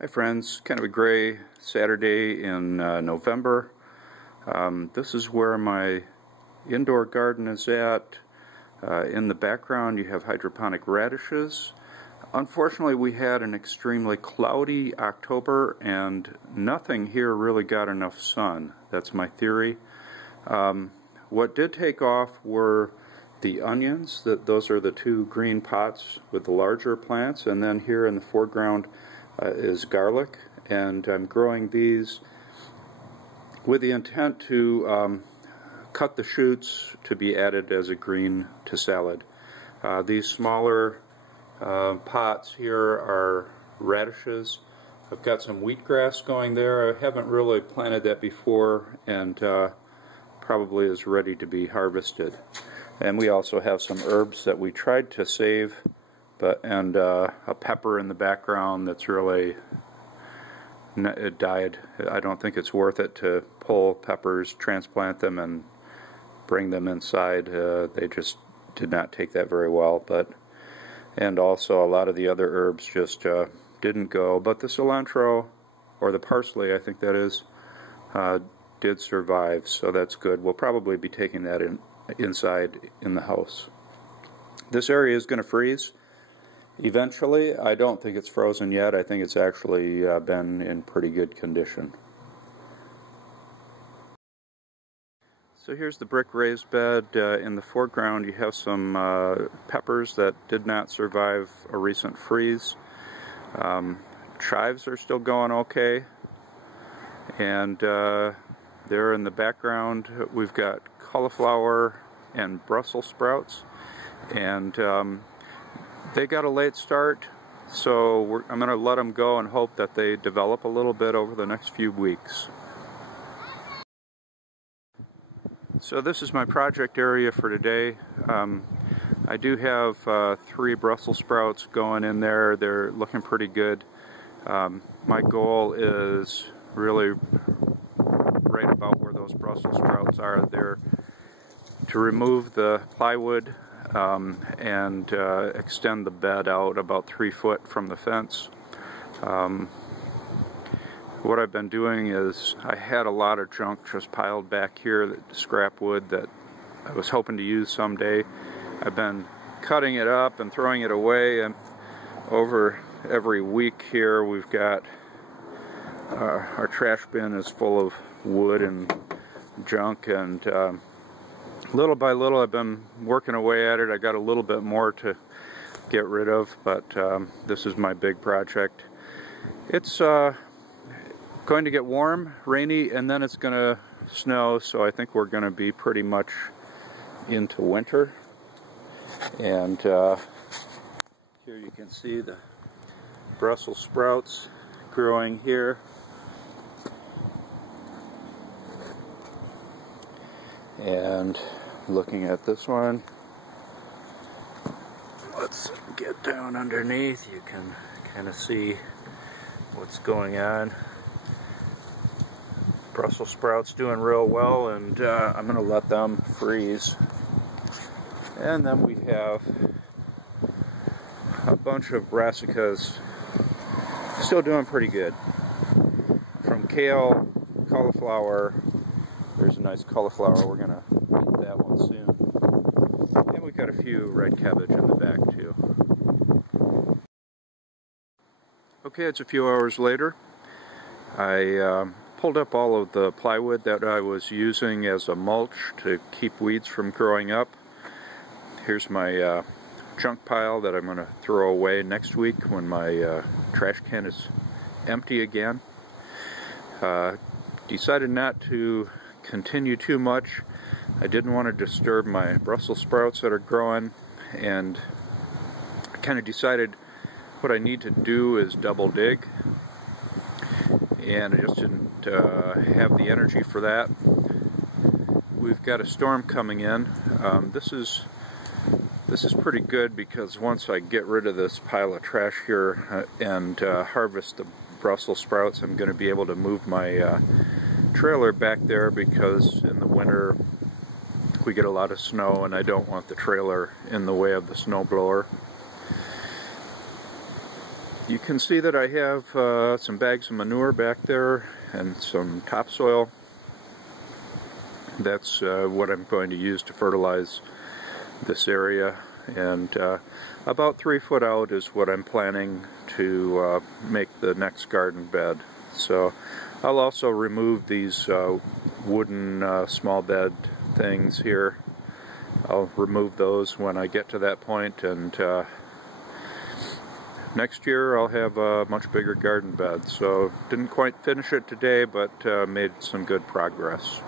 Hi friends, kind of a gray Saturday in November. This is where my indoor garden is at. In the background you have hydroponic radishes. Unfortunately we had an extremely cloudy October and nothing here really got enough sun. That's my theory. What did take off were the onions. Those are the two green pots with the larger plants, and then here in the foreground is garlic, and I'm growing these with the intent to cut the shoots to be added as a green to salad. These smaller pots here are radishes. I've got some wheatgrass going there. I haven't really planted that before, and probably is ready to be harvested. And we also have some herbs that we tried to save, and a pepper in the background that's really, it died. I don't think it's worth it to pull peppers, transplant them, and bring them inside. They just did not take that very well. And also a lot of the other herbs just didn't go. But the cilantro, or the parsley, I think that is, did survive, so that's good. We'll probably be taking that inside in the house. This area is going to freeze eventually. I don't think it's frozen yet. I think it's actually been in pretty good condition. So here's the brick raised bed. In the foreground you have some peppers that did not survive a recent freeze. Chives are still going okay, and there in the background we've got cauliflower and Brussels sprouts, and they got a late start, so I'm going to let them go and hope that they develop a little bit over the next few weeks. So this is my project area for today. I do have 3 Brussels sprouts going in there. They're looking pretty good. My goal is really right about where those Brussels sprouts are there, to remove the plywood and extend the bed out about 3 foot from the fence. What I've been doing is, I had a lot of junk just piled back here, scrap wood that I was hoping to use someday. I've been cutting it up and throwing it away, and over every week here we've got our trash bin is full of wood and junk, and little by little I've been working away at it. I got a little bit more to get rid of, but this is my big project. It's going to get warm, rainy, and then it's going to snow, so I think we're going to be pretty much into winter. And here you can see the Brussels sprouts growing here. And looking at this one, let's get down underneath. You can kind of see what's going on. Brussels sprouts doing real well, and I'm going to let them freeze. And then we have a bunch of brassicas still doing pretty good. From kale, cauliflower. There's a nice cauliflower. We're going to get that one soon. And we've got a few red cabbage in the back too. Okay, it's a few hours later. I pulled up all of the plywood that I was using as a mulch to keep weeds from growing up. Here's my junk pile that I'm going to throw away next week when my trash can is empty again. Decided not to continue too much. I didn't want to disturb my Brussels sprouts that are growing, and I kind of decided what I need to do is double dig, and I just didn't have the energy for that. We've got a storm coming in. This is pretty good, because once I get rid of this pile of trash here and harvest the Brussels sprouts, I'm going to be able to move my trailer back there, because in the winter we get a lot of snow and I don't want the trailer in the way of the snowblower. You can see that I have some bags of manure back there and some topsoil. That's what I'm going to use to fertilize this area, and about 3 foot out is what I'm planning to make the next garden bed. So I'll also remove these wooden small bed things here. I'll remove those when I get to that point, and next year I'll have a much bigger garden bed. So didn't quite finish it today, but made some good progress.